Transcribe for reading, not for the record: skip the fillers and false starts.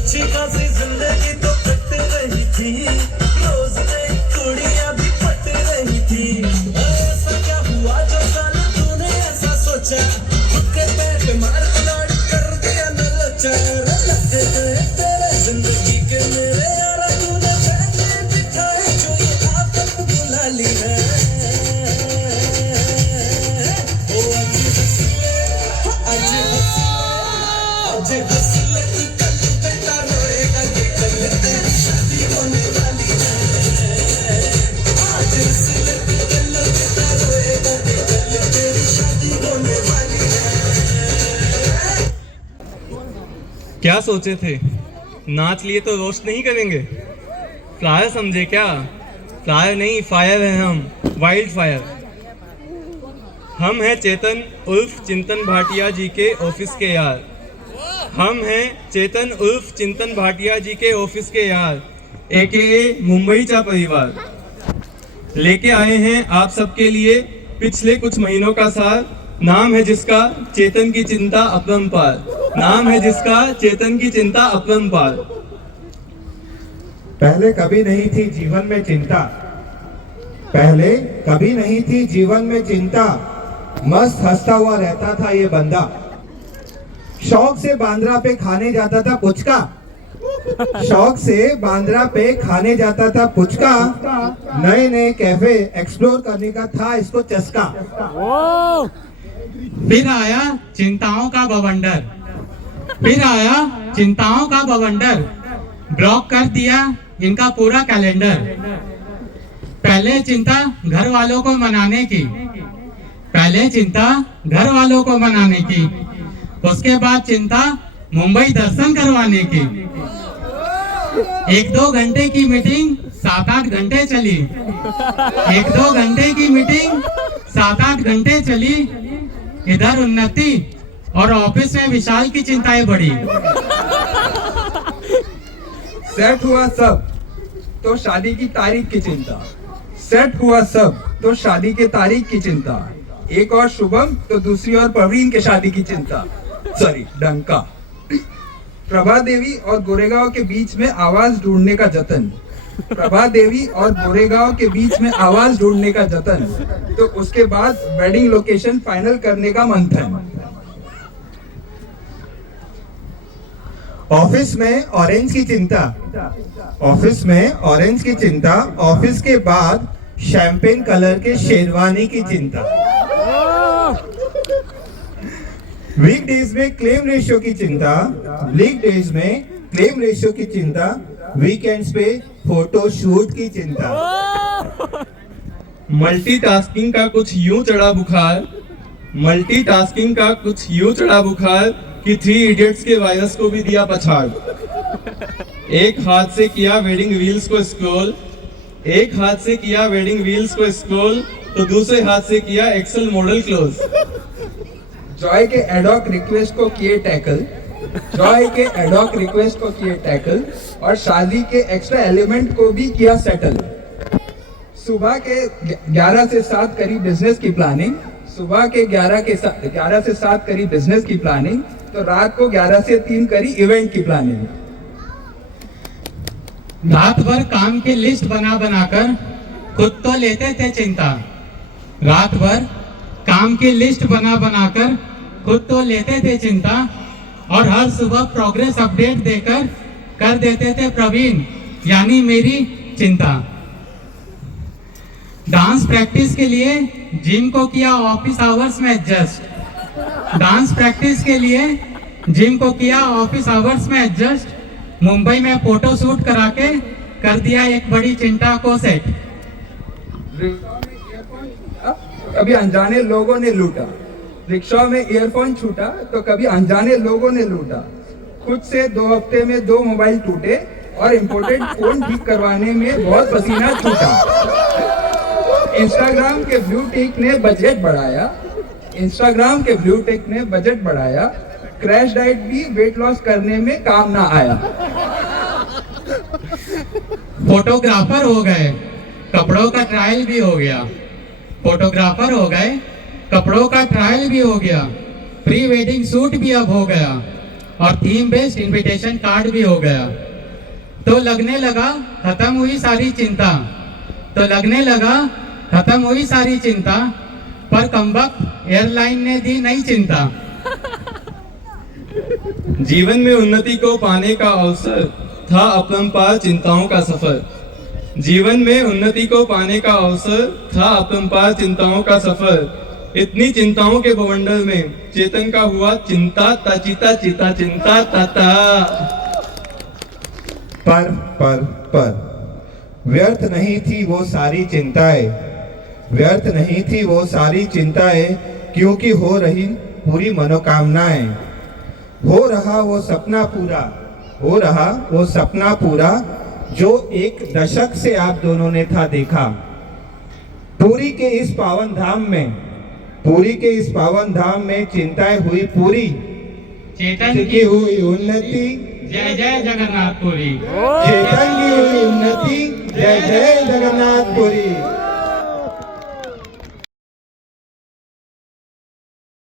अच्छी खासी जिंदगी तो कट रही थी, रोज नई कुड़ियां भी पट रही थी। ऐसा क्या हुआ जो साला तूने ऐसा सोचा, खुद के पैर पे मार लौट कर दिया न लोचा। लग गए तेरे जिंदगी के मेरे यारा, तूने पहले बिठाए जो ये आफत बुला ली है। ओ आज हंस ले, आज हंस ले, आज हंस ले, कल बेटा रोएगा कि कल तेरी शादी होने वाली है। आज हंस ले, कल बेटा रोएगा कि कल तेरी शादी होने वाली है। क्या सोचे थे, नाच लिए तो रोस्ट नहीं करेंगे? फ्लायर समझे क्या? फ्लायर नहीं, फायर है हम, वाइल्ड फायर। हम हैं चेतन उर्फ चिंतन भाटिया जी के ऑफिस के यार। हम हैं चेतन उर्फ चिंतन भाटिया जी के ऑफिस के यार, एके मुंबई चा परिवार। लेके आए हैं आप सबके लिए पिछले कुछ महीनों का सार। नाम है जिसका चेतन की चिंता अपरंपार, नाम है जिसका चेतन की चिंता अपरंपार। पहले कभी नहीं थी जीवन में चिंता, पहले कभी नहीं थी जीवन में चिंता। मस्त हंसता हुआ रहता था ये बंदा, शौक से बांद्रा पे खाने जाता था पुचका, शौक से बांद्रा पे खाने जाता था पुचका। नए नए कैफे एक्सप्लोर करने का था इसको चस्का। फिर आया चिंताओं का बवंडर, फिर आया चिंताओं का बवंडर, ब्लॉक कर दिया इनका पूरा कैलेंडर। पहले चिंता घर वालों को मनाने की, पहले चिंता घर वालों को मनाने की, उसके बाद चिंता मुंबई दर्शन करवाने की। 1-2 घंटे की मीटिंग 7-8 घंटे चली, 1-2 घंटे की मीटिंग 7-8 घंटे चली। इधर उन्नति और ऑफिस में विशाल की चिंताएं बढ़ी। सेट हुआ सब तो शादी की तारीख की चिंता, सेट हुआ सब तो शादी के तारीख की चिंता। एक और शुभम तो दूसरी और प्रवीण के शादी की चिंता, सॉरी डंका। प्रभा देवी और गोरेगांव के बीच में आवाज ढूंढने का जतन, प्रभा देवी और गोरेगांव के बीच में आवाज ढूंढने का जतन। तो उसके बाद वेडिंग लोकेशन फाइनल करने का मंथन। ऑफिस में ऑरेंज की चिंता, ऑफिस में ऑरेंज की चिंता। ऑफिस के बाद शैंपेन कलर के शेरवानी की चिंता। वीकडेज में क्लेम रेशियो की चिंता, वीकडेज में क्लेम रेशियो की चिंता। वीकेंड्स पे फोटो शूट की चिंता। मल्टीटास्किंग का कुछ यूं चढ़ा बुखार, मल्टीटास्किंग का कुछ यूं चढ़ा बुखार कि 3 इडियट्स के वायरस को भी दिया पछाड़। एक हाथ से किया वेडिंग व्हील्स को स्क्रॉल, एक हाथ से किया वेडिंग व्हील्स को स्क्रॉल, तो दूसरे हाथ से किया एक्सेल मॉडल क्लोज। जॉय के एडॉक रिक्वेस्ट को किए टैकल, जॉय के एडॉक रिक्वेस्ट को किए टैकल, और शादी के एक्स्ट्रा एलिमेंट को भी किया सेटल। सुबह के 11 से 7 करी बिजनेस की प्लानिंग, सुबह के 11 से 7 करी बिजनेस की प्लानिंग, तो रात को 11 से 3 करी इवेंट की प्लानिंग। रात भर काम की लिस्ट बना बनाकर खुद तो लेते थे चिंता, रात भर काम की लिस्ट बना बनाकर खुद तो लेते थे चिंता। और हर सुबह प्रोग्रेस अपडेट देकर कर देते थे प्रवीण यानी मेरी चिंता। डांस प्रैक्टिस के लिए जिम को किया ऑफिस आवर्स में एडजस्ट, डांस प्रैक्टिस के लिए जिम को किया ऑफिस आवर्स में एडजस्ट। मुंबई में फोटो शूट करा के कर दिया एक बड़ी चिंता को सेट। कभी अनजाने लोगों ने लूटा, रिक्शा में ईयरफोन छूटा तो कभी अनजाने लोगों ने लूटा। खुद से 2 हफ्ते में 2 मोबाइल टूटे और इम्पोर्टेड फोन ठीक करवाने में बहुत पसीना छूटा। इंस्टाग्राम के ब्लू टिक ने बजट बढ़ाया, क्रैश डाइट भी वेट लॉस करने में काम ना आया। फोटोग्राफर हो गए, कपड़ों का ट्रायल भी हो गया। फोटोग्राफर हो गए, कपड़ों का ट्रायल भी हो गया। प्री वेडिंग शूट भी अब हो गया और थीम बेस्ड इनविटेशन कार्ड भी हो गया। तो लगने लगा खत्म हुई सारी चिंता, पर कमबख्त एयरलाइन ने दी नई चिंता। जीवन में उन्नति को पाने का अवसर था अपरंपार चिंताओं का सफर। जीवन में उन्नति को पाने का अवसर था अपरंपार चिंताओं का सफर। इतनी चिंताओं के बवंडर में चेतन का हुआ चिंता ता चिता चिता चिंता ताता। पर व्यर्थ नहीं थी वो सारी चिंताएं, क्योंकि हो रही पूरी मनोकामनाएं। हो रहा वो सपना पूरा जो 1 दशक से आप दोनों ने था देखा। पूरी के इस पावन धाम में चिंताएं हुई पूरी, चेतन की हुई उन्नति, जय जय जगन्नाथपुरी। चेतन की हुई उन्नति, जय जय जगन्नाथपुरी।